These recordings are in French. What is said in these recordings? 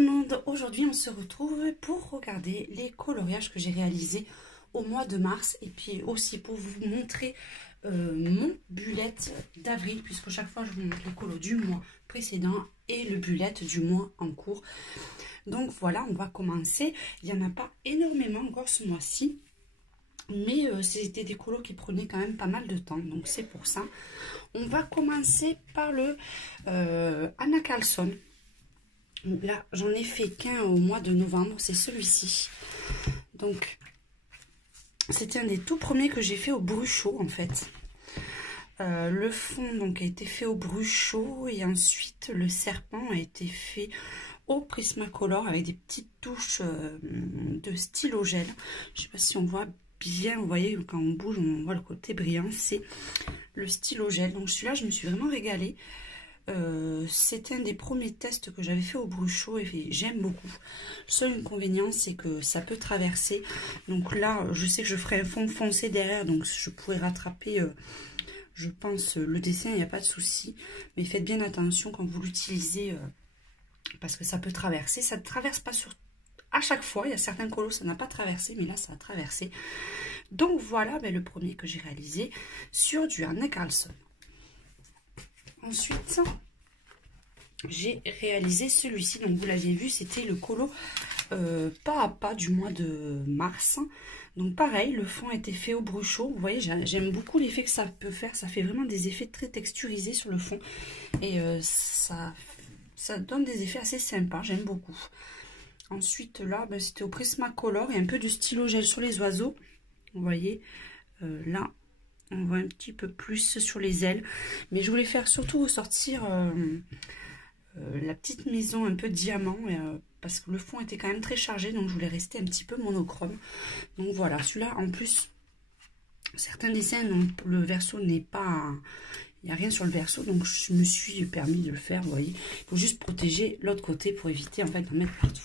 le monde, aujourd'hui on se retrouve pour regarder les coloriages que j'ai réalisés au mois de mars et puis aussi pour vous montrer mon bullet d'avril, puisque chaque fois je vous montre les colos du mois précédent et le bullet du mois en cours. Donc voilà, on va commencer. Il n'y en a pas énormément encore ce mois-ci, mais c'était des colos qui prenaient quand même pas mal de temps, donc c'est pour ça. On va commencer par le Anna Carlson. Là, j'en ai fait qu'un au mois de novembre, c'est celui-ci. Donc, c'était un des tout premiers que j'ai fait au bruchot, en fait. Le fond, donc, a été fait au bruchot et ensuite, le serpent a été fait au Prismacolor avec des petites touches de stylo gel. Je ne sais pas si on voit bien, vous voyez, quand on bouge, on voit le côté brillant, c'est le stylo gel. Donc, celui-là, je me suis vraiment régalée. C'était un des premiers tests que j'avais fait au bruchot et j'aime beaucoup. Le seul inconvénient, c'est que ça peut traverser. Donc là, je sais que je ferai un fond foncé derrière, donc je pourrais rattraper, je pense, le dessin, il n'y a pas de souci. Mais faites bien attention quand vous l'utilisez, parce que ça peut traverser. Ça ne traverse pas à chaque fois. Il y a certains colos, ça n'a pas traversé, mais là, ça a traversé. Donc voilà, le premier que j'ai réalisé sur du Anna Carlson. Ensuite, j'ai réalisé celui-ci. Donc, vous l'aviez vu, c'était le colo pas à pas du mois de mars. Donc, pareil, le fond a été fait au bruchot. Vous voyez, j'aime beaucoup l'effet que ça peut faire. Ça fait vraiment des effets très texturisés sur le fond. Et ça donne des effets assez sympas. J'aime beaucoup. Ensuite, là, c'était au Prismacolor et un peu du stylo gel sur les oiseaux. Vous voyez, là. On voit un petit peu plus sur les ailes. Mais je voulais faire surtout ressortir la petite maison un peu diamant. Parce que le fond était quand même très chargé. Donc je voulais rester un petit peu monochrome. Donc voilà, celui-là en plus, certains dessins, le verso n'est pas... Il n'y a rien sur le verso. Donc je me suis permis de le faire, vous voyez. Il faut juste protéger l'autre côté pour éviter en fait d'en mettre partout.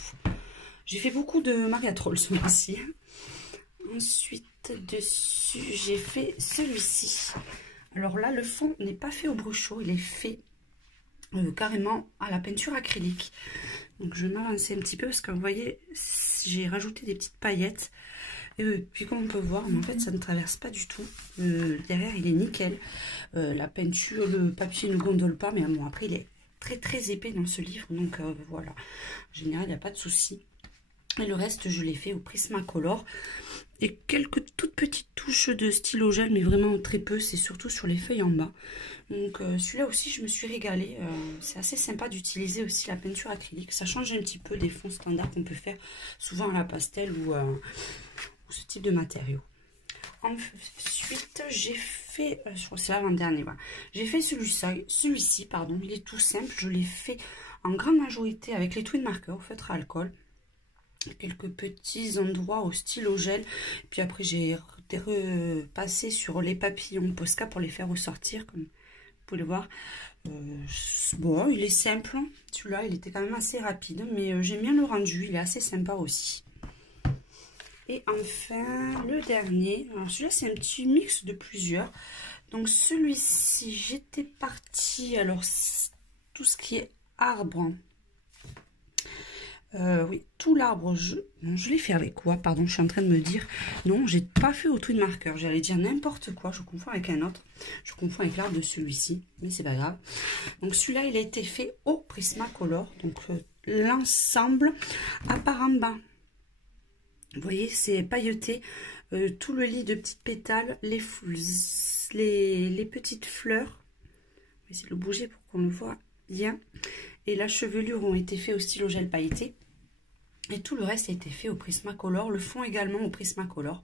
J'ai fait beaucoup de Maria Troll ce mois-ci. Ensuite, dessus, j'ai fait celui-ci. Alors là, le fond n'est pas fait au bruchot, il est fait carrément à la peinture acrylique. Donc, je vais m'avancer un petit peu parce que vous voyez, j'ai rajouté des petites paillettes. Et puis, comme on peut voir, en fait, ça ne traverse pas du tout. Derrière, il est nickel. La peinture, le papier ne gondole pas, mais bon, après, il est très, très épais dans ce livre. Donc, voilà. En général, il n'y a pas de souci. Et le reste, je l'ai fait au Prismacolor. Et quelques toutes petites touches de stylo gel, mais vraiment très peu. C'est surtout sur les feuilles en bas. Donc celui-là aussi, je me suis régalée. C'est assez sympa d'utiliser aussi la peinture acrylique. Ça change un petit peu des fonds standards qu'on peut faire souvent à la pastel ou ce type de matériaux. Ensuite, j'ai fait, je crois que c'est l'avant-dernier, voilà. J'ai fait celui-ci, pardon. Il est tout simple. Je l'ai fait en grande majorité avec les twin markers au feutre à alcool. Quelques petits endroits au stylo gel. Puis après, j'ai repassé sur les papillons Posca pour les faire ressortir, comme vous pouvez le voir. Bon, il est simple. Celui-là, il était quand même assez rapide, mais j'aime bien le rendu. Il est assez sympa aussi. Et enfin, le dernier. Alors, celui-là, c'est un petit mix de plusieurs. Donc, celui-ci, j'étais partie. Alors, tout ce qui est arbre. Oui, tout l'arbre, je l'ai fait avec quoi? Pardon, je suis en train de me dire. Non, j'ai pas fait au twin marker. J'allais dire n'importe quoi. Je confonds avec un autre. Je confonds avec l'arbre de celui-ci. Mais c'est pas grave. Donc celui-là, il a été fait au Prismacolor. Donc l'ensemble à part en bas. Vous voyez, c'est pailleté. Tout le lit de petites pétales. Les petites fleurs. Je vais essayer de le bouger pour qu'on le voit bien. Et la chevelure ont été faits au stylo gel pailleté. Et tout le reste a été fait au Prismacolor. Le fond également au Prismacolor.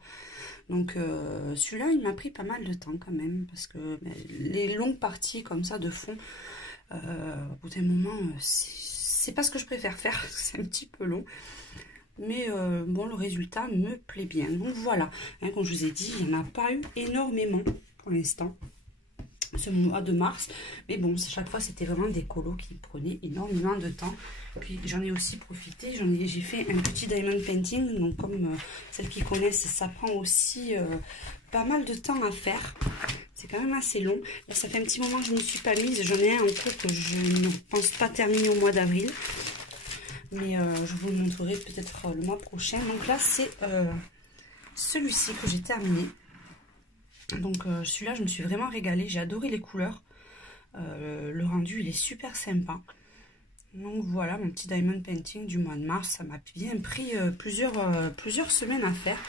Donc celui-là, il m'a pris pas mal de temps quand même. Parce que les longues parties comme ça de fond, au bout d'un moment, c'est pas ce que je préfère faire. C'est un petit peu long. Mais bon, le résultat me plaît bien. Donc voilà. Hein, comme je vous ai dit, il n'y en a pas eu énormément pour l'instant. Ce mois de mars, mais bon, chaque fois c'était vraiment des colos qui prenaient énormément de temps. Puis j'en ai aussi profité, j'ai fait un petit diamond painting, donc comme celles qui connaissent, ça prend aussi pas mal de temps à faire. C'est quand même assez long. Là, ça fait un petit moment que je ne me suis pas mise. J'en ai un en cours que je ne pense pas terminer au mois d'avril. mais je vous le montrerai peut-être le mois prochain. Donc là, c'est celui-ci que j'ai terminé. Donc celui-là, je me suis vraiment régalée. J'ai adoré les couleurs. Le rendu, il est super sympa. Donc voilà, mon petit diamond painting du mois de mars. Ça m'a bien pris plusieurs semaines à faire.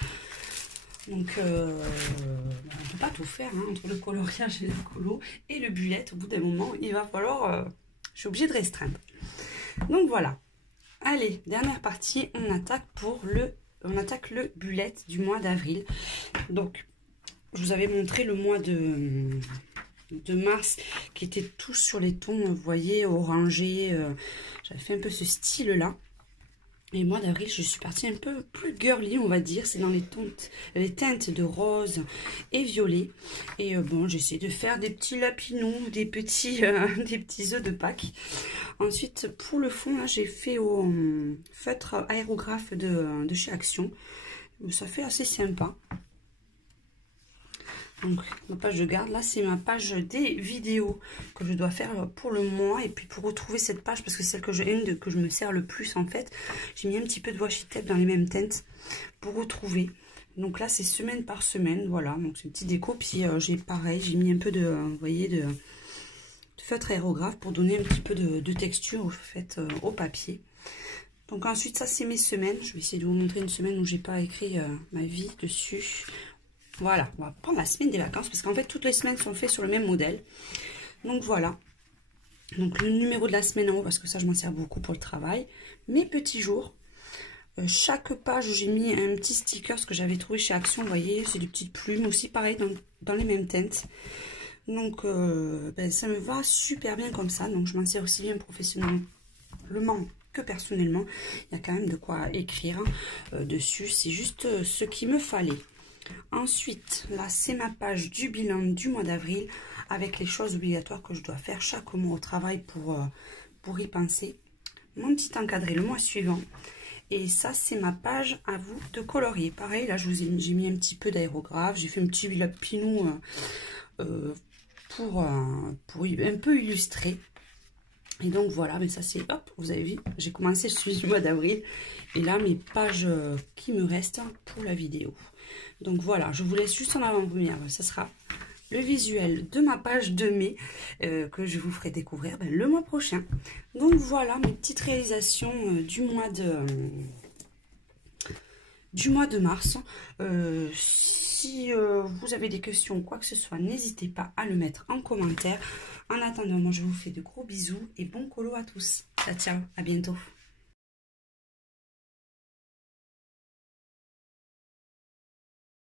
Donc on ne peut pas tout faire, hein, entre le coloriage et le colo et le bullet. Au bout d'un moment, il va falloir... je suis obligée de restreindre. Donc voilà. Allez, dernière partie, on attaque le bullet du mois d'avril. Donc, je vous avais montré le mois de mars qui était tous sur les tons, vous voyez, orangé. J'avais fait un peu ce style-là. Et mois d'avril, je suis partie un peu plus girly, on va dire. C'est dans les teintes de rose et violet. Et bon, j'essaie de faire des petits lapinons, des petits œufs de Pâques. Ensuite, pour le fond, là, j'ai fait au feutre aérographe de chez Action. Ça fait assez sympa. Donc, ma page de garde, là, c'est ma page des vidéos que je dois faire pour le mois. Et puis, pour retrouver cette page, parce que c'est celle que je me sers le plus, en fait, j'ai mis un petit peu de washi tape dans les mêmes teintes pour retrouver. Donc là, c'est semaine par semaine, voilà. Donc, c'est une petite déco. Puis, j'ai mis un peu de, vous voyez, de feutre aérographe pour donner un petit peu de texture, au fait, au papier. Donc, ensuite, ça, c'est mes semaines. Je vais essayer de vous montrer une semaine où j'ai pas écrit ma vie dessus. Voilà, on va prendre la semaine des vacances parce qu'en fait, toutes les semaines sont faites sur le même modèle. Donc, voilà. Donc, le numéro de la semaine en haut parce que ça, je m'en sers beaucoup pour le travail. Mes petits jours. Chaque page, j'ai mis un petit sticker, ce que j'avais trouvé chez Action. Vous voyez, c'est des petites plumes aussi, pareil, dans les mêmes teintes. Donc, ça me va super bien comme ça. Donc, je m'en sers aussi bien professionnellement que personnellement. Il y a quand même de quoi écrire dessus. C'est juste ce qu'il me fallait. Ensuite, là, c'est ma page du bilan du mois d'avril avec les choses obligatoires que je dois faire chaque mois au travail pour y penser. Mon petit encadré le mois suivant. Et ça, c'est ma page à vous de colorier. Pareil, là, j'ai mis un petit peu d'aérographe. J'ai fait un petit lapinou pour un peu illustrer. Et donc, voilà, mais ça, c'est... Hop, vous avez vu, j'ai commencé celui du mois d'avril. Et là, mes pages qui me restent pour la vidéo. Donc, voilà, je vous laisse juste en avant-première. Ça sera le visuel de ma page de mai que je vous ferai découvrir le mois prochain. Donc, voilà mes petites réalisations du mois de mars. Si vous avez des questions ou quoi que ce soit, n'hésitez pas à le mettre en commentaire. En attendant, moi, je vous fais de gros bisous et bon colo à tous. Ciao, ciao, à bientôt.